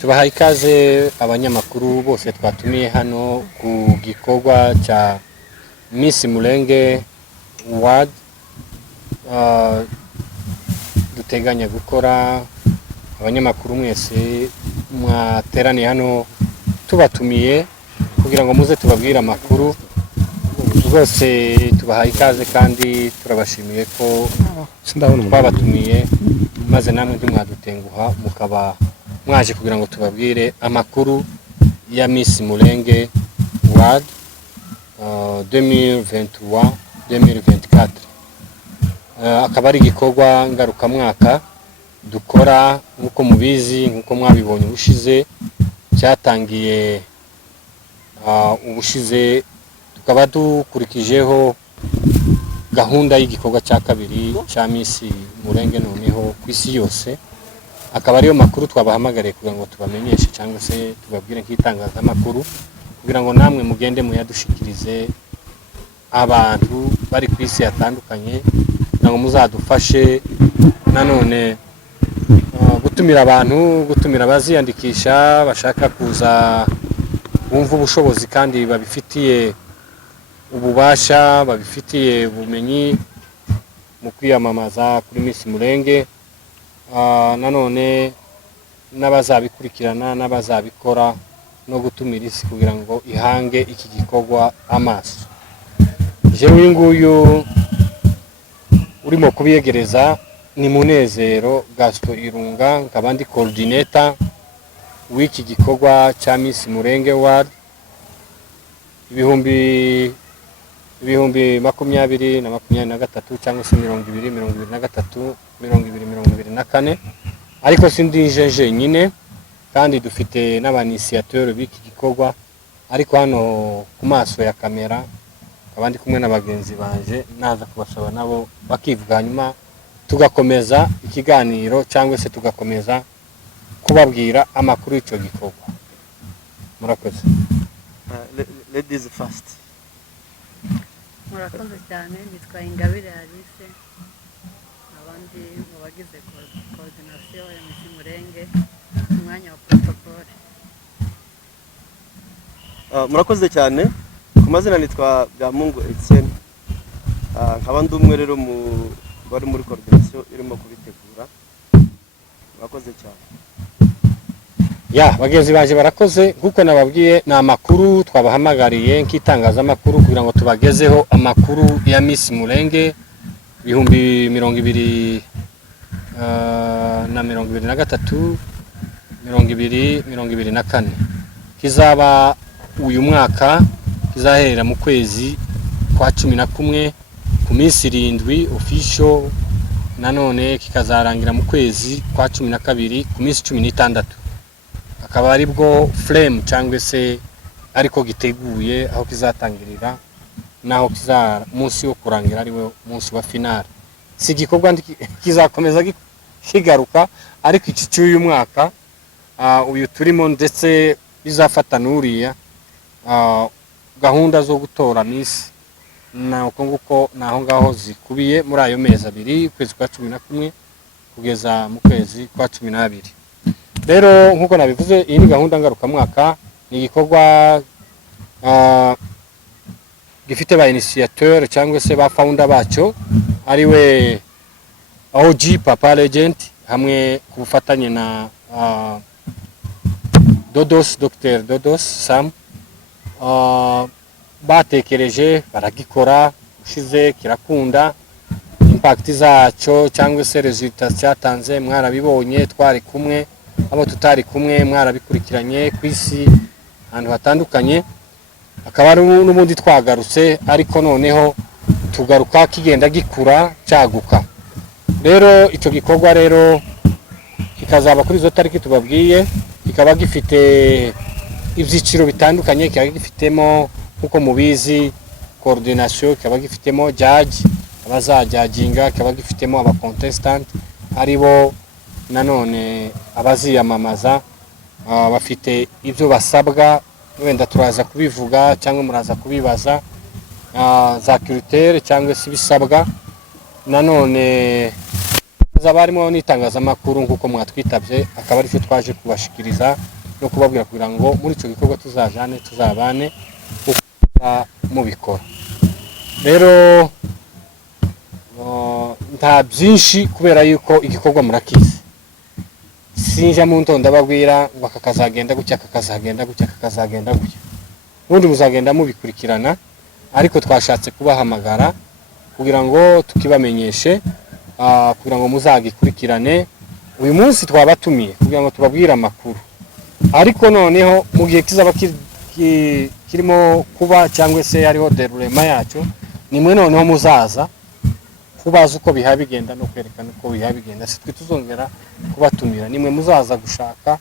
tubahaye ikaze abanyamakuru bose twatumiye hano ku gikorwa cya Miss Mulenge World duteganya gukora. Abanyamakuru mwese mwateraniye hano tubatumiye kugira ngo muze tubabwire amakuru. Rwose tubahaye ikaze kandi turabashimiye ko twabatumiye, maze namwe ntimwadutenguha mukaba mwaje kugira ngo tubabwire amakuru ya Miss Mulenge World 2023-2024. Akaba ari igikorwa ngarukamwaka dukora nk'uko mubizi, nk'uko mwabibonye ubushize. Cyatangiye ubushize, tukaba dukurikijeho gahunda y'igikorwa cya kabiri cya Miss Mulenge noneho ku isi yose. Akaba ariyo makuru twabahamagariye kugira ngo tubamenyeshe cyangwa se tubabwire nk'itangazamakuru, kugira ngo namwe mugende muyadushikirize abantu bari ku isi yatandukanye, ngo muzadufashe nanone gutumira abantu, gutumira abaziyandikisha bashaka kuza bumva ubushobozi kandi babifitiye ububasha, babifitiye ubumenyi mu kwiyamamaza kuri Miss Mulenge. Nanone n'abazabikurikirana n'abazabikora no gutumira isi kugira ngo ihange iki gikorwa amaso. Jewe uyu nguyu urimo kubiyegereza ni Munezero Gaston Irunga, nkaba ndi coordinator w'iki gikorwa cya Miss Mulenge World 2023 cyangwa se 2023-2024. Ariko sindije nyine, kandi dufite n'abainitiateur b'iki gikorwa, ariko hano ku maso ya kamera abandi kumwe n'abagenzi banje, naza kubasaba nabo bakivuga, hanyuma tugakomeza ikiganiro cyangwa se tugakomeza kubabwira amakuru y'icyo gikorwa. Murakoze. Ladies first. Murakoze cyane, nitwa Ingabire Alice, abandi mu bagize coordination ya Miss Mulenge umwanya wa protocol. Murakoze cyane. Ku mazina nitwa Byamungu Etienne, nkaba ndi umwe rero mu bari muri coordination irimo kubitegura. Murakoze cyane. Ya bagenzi baje barakoze, nkuko nababwiye na amakuru twabahamagariye nk'itangazamakuru kugira ngo tubagezeho amakuru ya Miss Mulenge 2023-2024. Kizaba uyu mwaka, kizahera mu kwezi kwa 11 ku minsi 7 official, nanone kikazarangira mu kwezi kwa 12 ku minsi 16. Akaba ari bwo flame cyangwa se ariko giteguye aho kizatangirira naho kizara munsi wo kurangira ari we munsi wa finale. Si gikorwa kizakomeza kigaruka, ariko iki cy'uyu mwaka uyu turimo ndetse bizafata n'uriya gahunda zo gutora Miss nako nguko naho ngaho zikubiye muri ayo mezi abiri, kwezi kwa 11 kugeza mu kwezi kwa 12. Rero nkuko nabivuze, iyi ni gahunda ngarukamwaka, ni igikorwa gifite ba initiateur cyangwa se ba founder bacyo, ari we OG Papa Legend hamwe ku bufatanye na Dr. Dodos Sam. Batekereje baragikora, ushize kirakunda, impact zacyo cyangwa se resultat cyatanze mwarabibonye, twari kumwe abo tutari kumwe mwarabikurikiranye ku isi ahantu hatandukanye. Akaba ari n'ubundi twagarutse, ariko noneho tugaruka kigenda gikura cyaguka. Rero icyo gikorwa rero kikazaba kuri izo tariki tubabwiye, kikaba gifite ibyiciro bitandukanye. Kikaba gifitemo uko mubizi coordination, kikaba gifitemo judge abazajajinga, kikaba gifitemo aba contestant aribo nanone abaziyamamaza, bafite ibyo basabwa, wenda turaza kubivuga cyangwa muraza kubibaza, za critères cyangwa se bisabwa. Nanone hazaba harimo n'itangazamakuru nk'uko mwatwitabye, akaba aricyo twaje kubashikiriza no kubabwira kugira ngo muri icyo gikorwa tuzabane uko mubikora. Rero nta byinshi kubera yuko igikorwa murakizi, sinja mu ntonda babwira ngo aka kazagenda gutya, aka kazagenda gutya, aka kazagenda gutya, ubundi muzagenda mubikurikirana, ariko twashatse kubahamagara kugira ngo tukibamenyeshe, kugira ngo muzagikurikirane. Uyu munsi twabatumiye kugira ngo tubabwire amakuru, ariko noneho mu gihe kizaba kirimo kuba cyangwa se hariho derurema yacyo, nimwe noneho muzaza kubaza uko biha bigenda no kwerekana uko biha bigenda. Sitwe tuzongera kubatumira, nimwe muzaza gushaka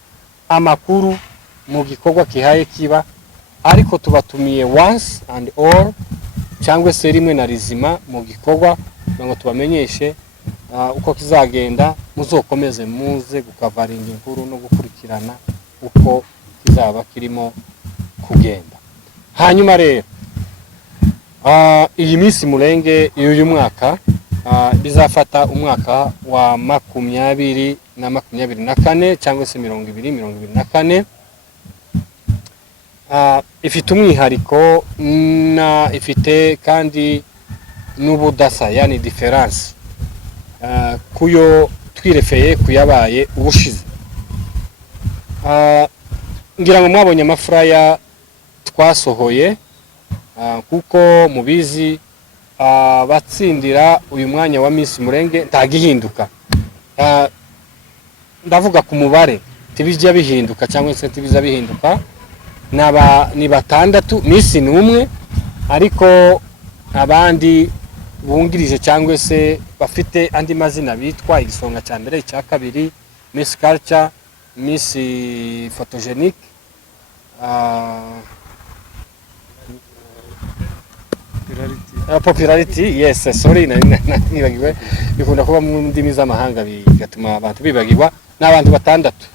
amakuru mu gikorwa kihaye kiba, ariko tubatumiye once and all cyangwa se rimwe na rizima mu gikorwa kugira ngo tubamenyeshe uko kizagenda. Muzokomeze muze gukavaringa inkuru no gukurikirana uko kizaba kirimo kugenda. Hanyuma rero iyi minsi murenge y'uyu mwaka bizafata umwaka wa 2024 cyangwa se 2024. Ifite umwihariko na ifite kandi n'ubudasa, yani difference kuyo twirefeye kuyabaye ubushize. Ngira ngo mwabonye amafuraya twasohoye, kuko mubizi batsindira uyu mwanya wa Miss Murenge ntagihinduka. Ndavuga ku mubare tibijya bihinduka cyangwa se tibiza bihinduka, ni batandatu, Miss ni umwe, ariko abandi bungirije cyangwa se bafite andi mazina bitwa igisonga cya mbere, icya kabiri Miss Culture, Miss Photogenic, popularity, yes, sorry, nibagiwe, bikunda kuba mu ndimi z'amahanga bigatuma abantu bibagirwa. N'abantu batandatu,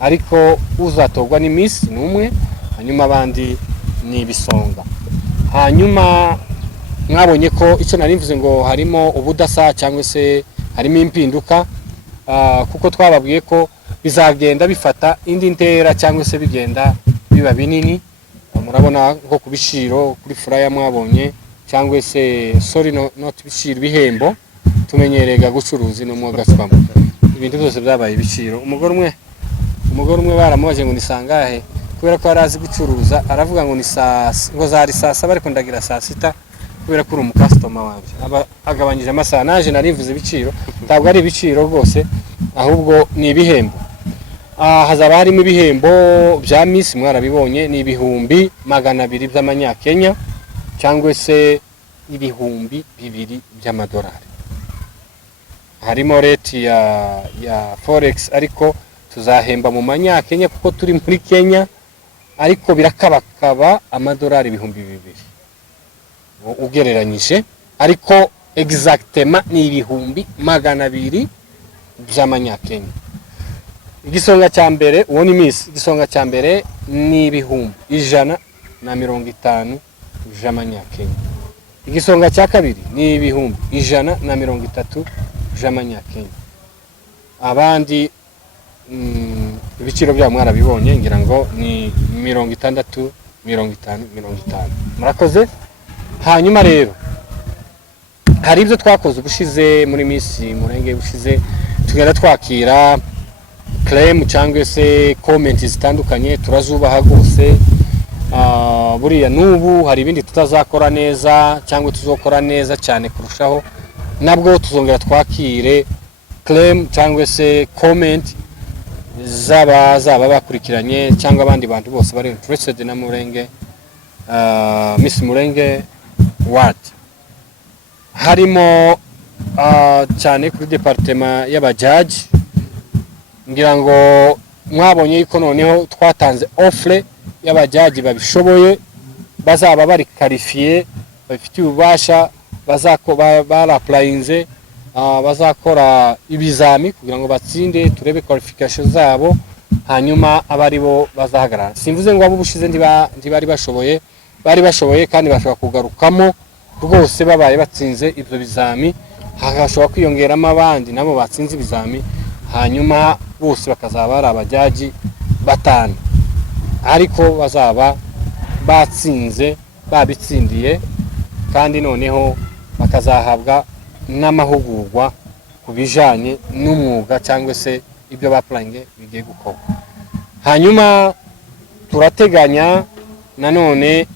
ariko uzatogwa ni Miss ni umwe, hanyuma abandi ni ibisonga. Hanyuma mwabonye ko icyo nari mvuze ngo harimo ubudasa cyangwa se harimo impinduka, kuko twababwiye ko bizagenda bifata indi ntera cyangwa se bigenda biba binini. Murabona nko ku biciro kuri furaya mwabonye, cyangwa se sorry not biciro, bihembo tumenyerega gucuruzi no mwagaswamo, ibintu byose byabaye ibiciro. Umugore umwe baramubaje ngo nisangahe, kubera ko arazi gucuruza, aravuga ngo ni ngo zari saa 7 ariko ndagira saa 6 kubera ko uri umu customer wanje. Agabanyije amasaha, naje narivuze ibiciro, ntabwo ari ibiciro rwose, ahubwo ni ibihembo. Hazaba harimo ibihembo bya Miss, mwarabibonye, ni 200,000 by'amanyakenya cyangwa se 2,000 by'amadolari. Harimo rate ya forex, ariko tuzahemba mu manyakenya kuko turi muri Kenya, ariko birakabakaba amadolari 2,000 ugereranyije, ariko exactement ni 200,000 by'amanyakenya. Igisonga cya mbere, uwo ni Miss, igisonga cya mbere ni 150 by'amanyakenya. Igisonga cya kabiri ni 130 by'amanyakenya. Abandi ibiciro byabo mwarabibonye, ngira ngo ni 60, 50. Murakoze. Hanyuma rero hari ibyo twakoze ubushize muri Miss Murenge bushize, tugenda twakira claim cyangwa se comment zitandukanye, turazubaha rwose. Buriya n'ubu hari ibindi tutazakora neza cyangwa tuzokora neza cyane kurushaho, nabwo tuzongera twakire claim cyangwa se comment zaba bakurikiranye cyangwa abandi bantu bose bari interested na Murenge, Miss Murenge World. Harimo cyane kuri departement y'abajaji, ngira ngo mwabonye yuko noneho twatanze offre y'abajaji babishoboye, bazaba bari qualifié, bafite ububasha, barapplyinze, bazakora ibizami kugira ngo batsinde, turebe qualification zabo, hanyuma abari bo bazahagarara. Simvuze ngo abo bushize ntibari bashoboye, bari bashoboye kandi bashobora kugarukamo rwose babaye batsinze ibyo bizami, hashobora kwiyongeramo abandi nabo batsinze ibizami, hanyuma bose bakazaba ari abajaji batanu, ariko bazaba batsinze babitsindiye, kandi noneho bakazahabwa n'amahugurwa ku bijanye n'umwuga cyangwa se ibyo bapurange bigiye gukorwa. Hanyuma turateganya nanone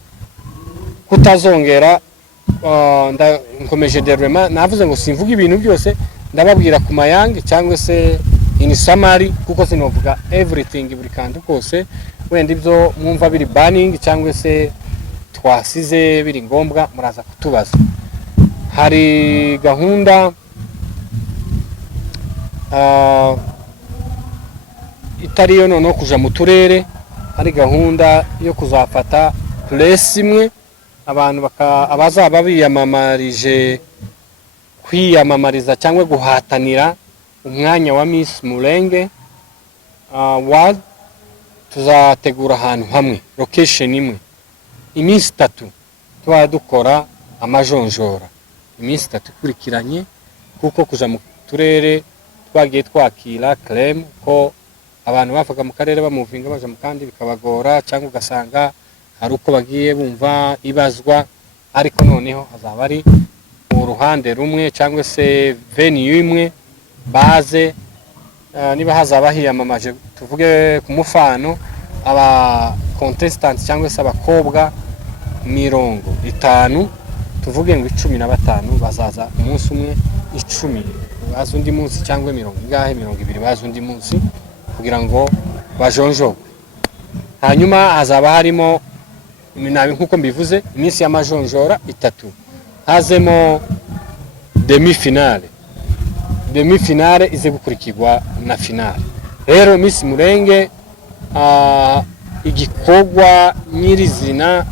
kutazongera nkomeje derema, navuze ngo simvuga ibintu byose, ndababwira ku mayange cyangwa se in summary, kuko sinovuga everything buri kantu kose, wenda ibyo mwumva biri banning cyangwa se twasize biri ngombwa muraza kutubaza. Hari gahunda itari yo noneho kuja mu turere, hari gahunda yo kuzafata place imwe abantu abazaba biyamamarije kwiyamamariza cyangwa guhatanira umwanya wa Miss Murenge World, tuzategura ahantu hamwe, location imwe, iminsi 3 tuba dukora amajonjora, iminsi 3 ikurikiranye, kuko kuja mu turere twagiye twakira claim ko abantu bavaga mu karere bamuvinga baje mu kandi bikabagora, cyangwa ugasanga hari uko bagiye bumva ibazwa, ariko noneho hazaba ari mu ruhande rumwe cyangwa se venue imwe baze. Niba hazaba hiyamamaje tuvuge ku mufano aba contestants cyangwa se abakobwa 50, tuvuge ngo 15 bazaza umunsi umwe, 10 baza undi munsi, cyangwa 20 baza undi munsi, kugira ngo bajonjogwe. Hanyuma hazaba harimo iminabi nkuko mbivuze, iminsi y'amajonjora 3, hazemo demi finale ize gukurikirwa na finale. Rero Miss Murenge igikorwa nyirizina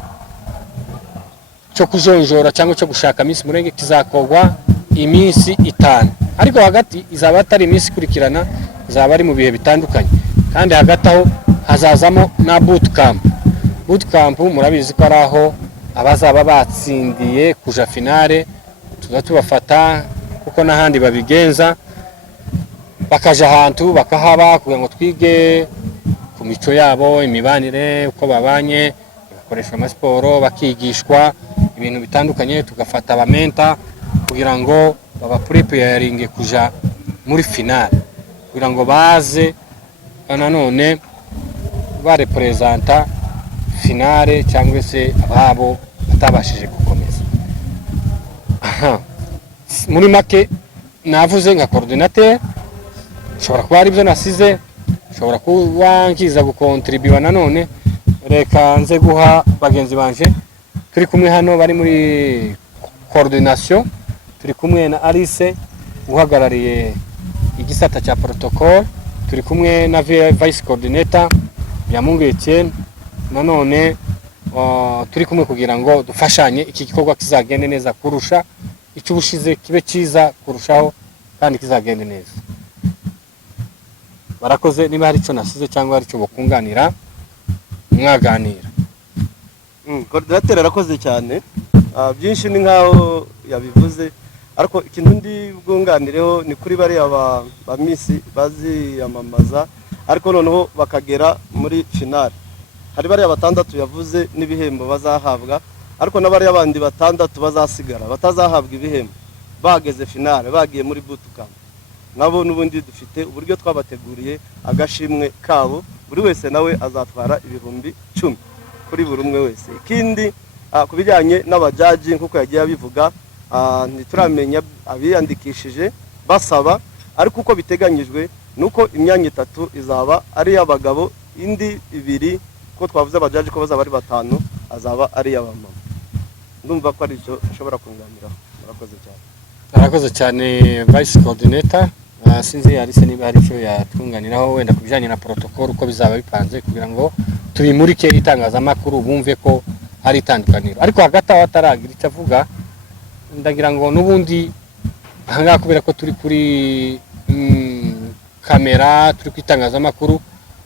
cyo kujonjora cyangwa cyo gushaka Miss Murenge kizakorwa iminsi 5, ariko hagati izaba atari iminsi ikurikirana, izaba ari mu bihe bitandukanye, kandi hagati aho hazazamo na boot camp. Boot camp murabizi ko ari aho abazaba batsindiye kuja finale tubafata kuko n'ahandi babigenza, bakaja ahantu bakahaba kugira ngo twige ku mico yabo, imibanire, uko babanye, bakoresha amasiporo, bakigishwa ibintu bitandukanye, tugafata abamenta kugira ngo baba preparing kuja muri finale, kugira ngo baze nanone barepresenta finale cyangwa se ababo batabashije gukomeza. Muri make navuze nka coordinateur, shobora kuba ari byo nasize, shobora kuba nkiza gukontribuwa. Nanone reka nze guha bagenzi banje turi kumwe hano bari muri coordination, turi kumwe na Alice uhagarariye igisata cya protocol, turi kumwe na vice coordinator Byamungu Etienne. Nanone turi kumwe kugira ngo dufashanye iki gikorwa kizagende neza kurusha icyo ubushize, kibe cyiza kurushaho kandi kizagende neza. Barakoze. Niba hari icyo nasize cyangwa hari icyo bakunganira mwaganira. Coordinateur arakoze cyane, byinshi ni nkaho yabivuze, ariko ikintu ndi bwunganireho ni kuri bari ba Miss baziyamamaza ariko noneho bakagera muri finale. Hari bari 6 yavuze n'ibihembo bazahabwa, ariko n'abari abandi 6 bazasigara batazahabwa ibihembo bageze finale, bagiye muri boot camp. Nabo n'ubundi dufite uburyo twabateguriye agashimwe kabo, buri wese nawe azatwara 10,000 kuri buri umwe wese. Ikindi kubijyanye n'abajaji nkuko yagiye abivuga, ntituramenya abiyandikishije basaba, ariko uko biteganyijwe nuko imyanya 3 izaba ari y'abagabo, indi 2 ko twavuze abajaji ko bazaba ari 5 azaba ari y'abamama. Ndumva ko ari cyo nshobora kunganiraho. Murakoze cyane. Murakoze cyane vice coordinator. Sinzi Alice niba hari cyo yatwunganiraho wenda kubijyanye na protocol uko bizaba bipanze, kugira ngo tubimurike itangazamakuru bumve ko hari itandukaniro. Ariko hagati aho ataragira icyo avuga, ndagira ngo n'ubundi ahangaha kubera ko turi kuri kamera, turi ku itangazamakuru,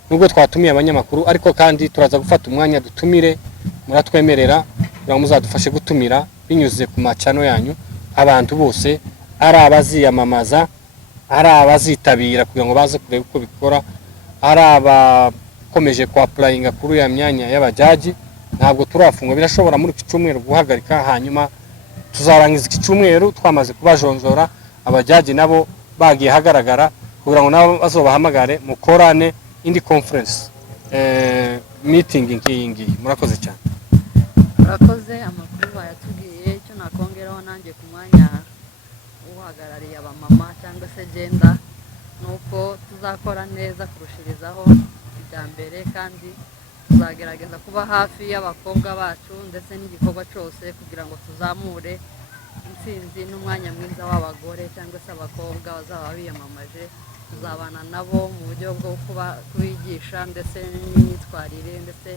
nubwo twatumiye abanyamakuru, ariko kandi turaza gufata umwanya dutumire, muratwemerera kugira ngo muzadufashe gutumira binyuze ku macano yanyu abantu bose ari abaziyamamaza, ari abazitabira kugira ngo baze kureba uko bikora, ari abakomeje kuapurayinga kuri ya myanya y'abajaji. Ntabwo turafunga, birashobora muri iki cyumweru guhagarika, hanyuma tuzarangiza iki cyumweru twamaze kubajonjora, abajaji nabo bagiye hagaragara kugira ngo nabo bazobahamagare mukorane indi conference meeting nk'iyi ngiyi. Murakoze cyane. murakoze, amakuru bayatubwiye. Icyo nakongeraho nanjye ku mwanya uhagarariye abamama cyangwa se genda, nuko tuzakora neza kurushirizaho ibya mbere, kandi tuzagerageza kuba hafi y'abakobwa bacu ndetse n'igikorwa cyose kugira ngo tuzamure intsinzi n'umwanya mwiza w'abagore cyangwa se abakobwa bazaba biyamamaje. Tuzabana nabo mu buryo bwo kubigisha ndetse n'imyitwarire, ndetse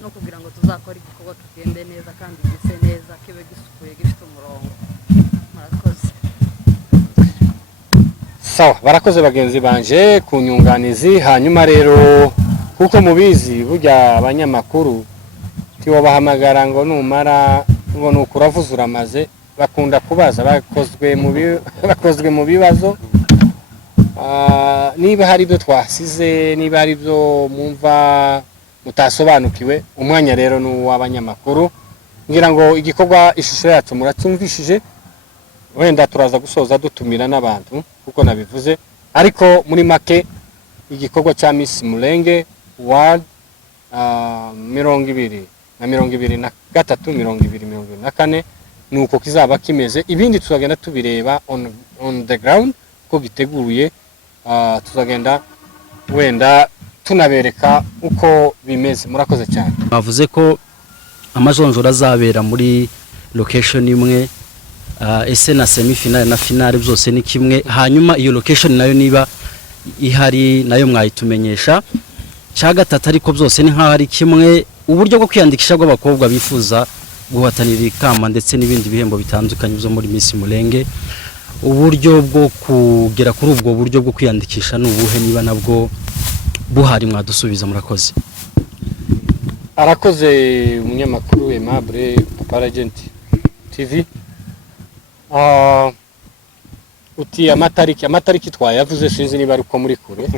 no kugira ngo tuzakore igikorwa kigende neza kandi gise neza, kibe gisukuye gifite umurongo. Murakoze. Sawa, barakoze bagenzi banje ku nyunganizi. Hanyuma rero kuko mubizi burya abanyamakuru tiwo bahamagara ngo numara ngo nukuravuza uramaze, bakunda kubaza bakozwe mu bibazo. Niba hari ibyo twasize, niba hari ibyo mumva mutasobanukiwe, umwanya rero ni uw'abanyamakuru. Ngira ngo igikorwa ishusho yacu muracyumvishije, wenda turaza gusoza dutumira n'abantu kuko nabivuze, ariko muri make igikorwa cya Miss Mulenge World 2023 2024 nuko kizaba kimeze. Ibindi tuzagenda tubireba on the ground ko giteguye, tuzagenda wenda tunabereka uko bimeze. Murakoze cyane. bavuze ko amajonjora azabera muri location imwe, ese na semifinale na finale byose ni kimwe, hanyuma iyo location nayo niba ihari nayo mwayitumenyesha. Cya gatatu ariko byose ni nkaho ari kimwe, uburyo bwo kwiyandikisha bw'abakobwa bifuza guhatanira ikamba ndetse n'ibindi bihembo bitandukanye byo muri Miss Mulenge, uburyo bwo kugera kuri ubwo buryo bwo kwiyandikisha ni ubuhe, niba nabwo buhari mwadusubiza. Murakoze. Arakoze umunyamakuru Aimable Paparagent TV. Uti amatariki twayavuze, sinzi niba ariko muri kure.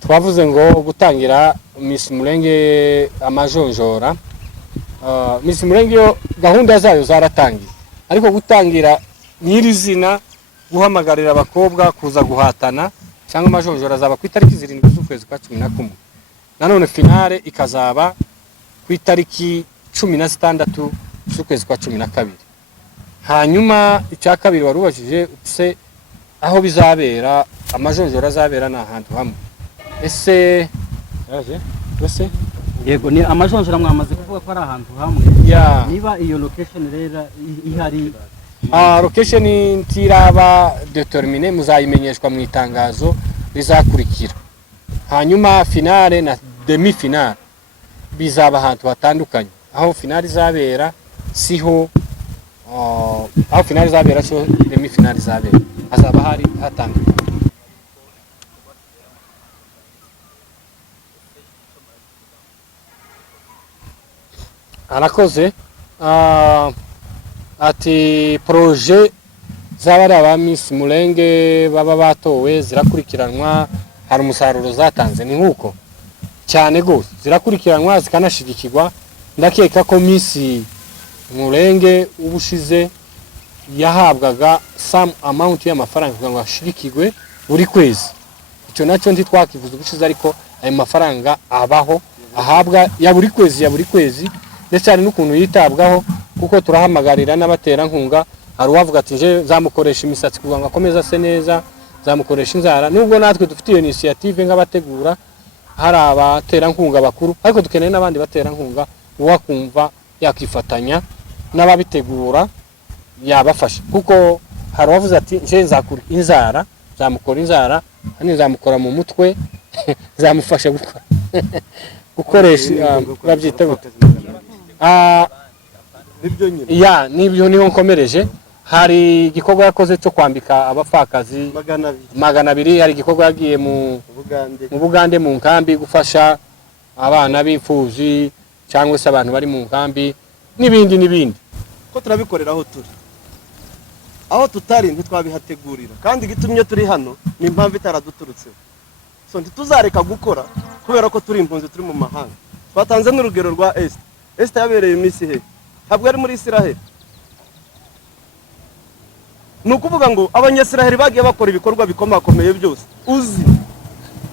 Twavuze ngo gutangira Miss Mulenge amajonjora. Miss Mulenge yo gahunda zayo zaratangiye, ariko gutangira nyirizina guhamagarira abakobwa kuza guhatana cyangwa amajonjora azaba ku itariki 7 z'ukwezi kwa 11. Nanone finale ikazaba ku itariki 16 z'ukwezi kwa 12. Hanyuma icya kabiri warubajije se aho bizabera, amajonjora azabera na ahantu hamwe. Ese Yego, ni amajonjora mwamaze kuvuga ko ari ahantu hamwe. Niba iyo location rero ihari, location ntiraba determine, muzayimenyeshwa mu itangazo rizakurikira. Hanyuma finale na demi finale bizaba ahantu hatandukanye. Aho finale izabera siho, aho finale izabera siho demi finale izabera, hazaba hari hatandukanye. Arakoze. Ati projet z'abari aba Miss Mulenge baba batowe zirakurikiranwa, hari umusaruro zatanze. Ni nkuko cyane gose zirakurikiranwa zikanashigikirwa. Ndakeka ko Miss Mulenge ubushize yahabwaga some amount y'amafaranga kugira ngo ashirikirwe buri kwezi. Icyo nacyo ntitwakivuze ubushize, ariko ayo mafaranga abaho ahabwa ya buri kwezi, ndetse hari n'ukuntu yitabwaho, kuko turahamagarira n'abatera nkunga. Hari uwavuga ati je zamukoresha imisatsi kugira ngo akomeze ase neza, zamukoresha inzara. Nubwo natwe dufite iyo initiative nk'abategura, hari abatera nkunga bakuru, ariko dukeneye n'abandi batera nkunga uwakumva yakifatanya n'ababitegura yabafasha. Kuko hari uwavuze ati je nzakura inzara, zamukora inzara, hani zamukora mu mutwe, zamufasha gukora gukoresha babyita gute. Nibyo niho nkomereje. Hari igikorwa yakoze cyo kwambika abapfakazi 200. Hari igikorwa yagiye mu Bugande mu nkambi gufasha abana bifuzi cyangwa se abantu bari mu nkambi n'ibindi ko turabikorera aho turi. aho tutari ntitwabihategurira, kandi igitumye turi hano ni impamvu itaraduturutseho. So ntituzareka gukora kubera ko turi impunzi, turi mu mahanga. Twatanze n'urugero rwa Esther yabereye iminsi he, ntabwo ari muri Israel. Ni ukuvuga ngo abanyasiraheli bagiye bakora ibikorwa bikomakomeye byose uzi,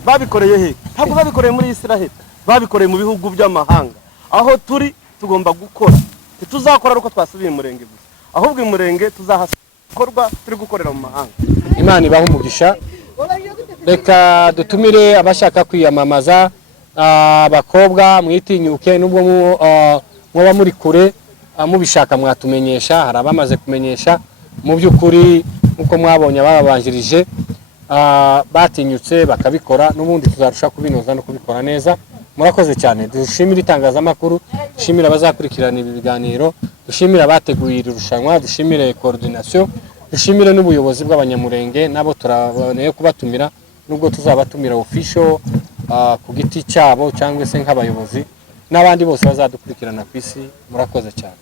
babikoreye he? Ntabwo babikoreye muri Israel, babikoreye mu bihugu by'amahanga. Aho turi tugomba gukora, ntituzakora ari uko twasubiye umurenge gusa, ahubwo umurenge tuzahakorwa turi gukorera mu mahanga. Imana ibahe umugisha. Reka dutumire abashaka kwiyamamaza, abakobwa mwitinyuke, nubwo muba muri kure mubishaka mwatumenyesha. Hari abamaze kumenyesha, mu by'ukuri nkuko mwabonye ababanjirije batinyutse bakabikora, n'ubundi tuzarusha kubinoza no kubikora neza. Murakoze cyane. Dushimire itangazamakuru, dushimire abazakurikirana ibi biganiro, dushimire abateguye iri rushanwa, dushimire coordination, dushimire n'ubuyobozi bw'abanyamurenge, nabo turaboneye kubatumira, nubwo tuzabatumira official ku giti cyabo cyangwa se nk'abayobozi n'abandi bose bazadukurikirana ku isi. Murakoze cyane.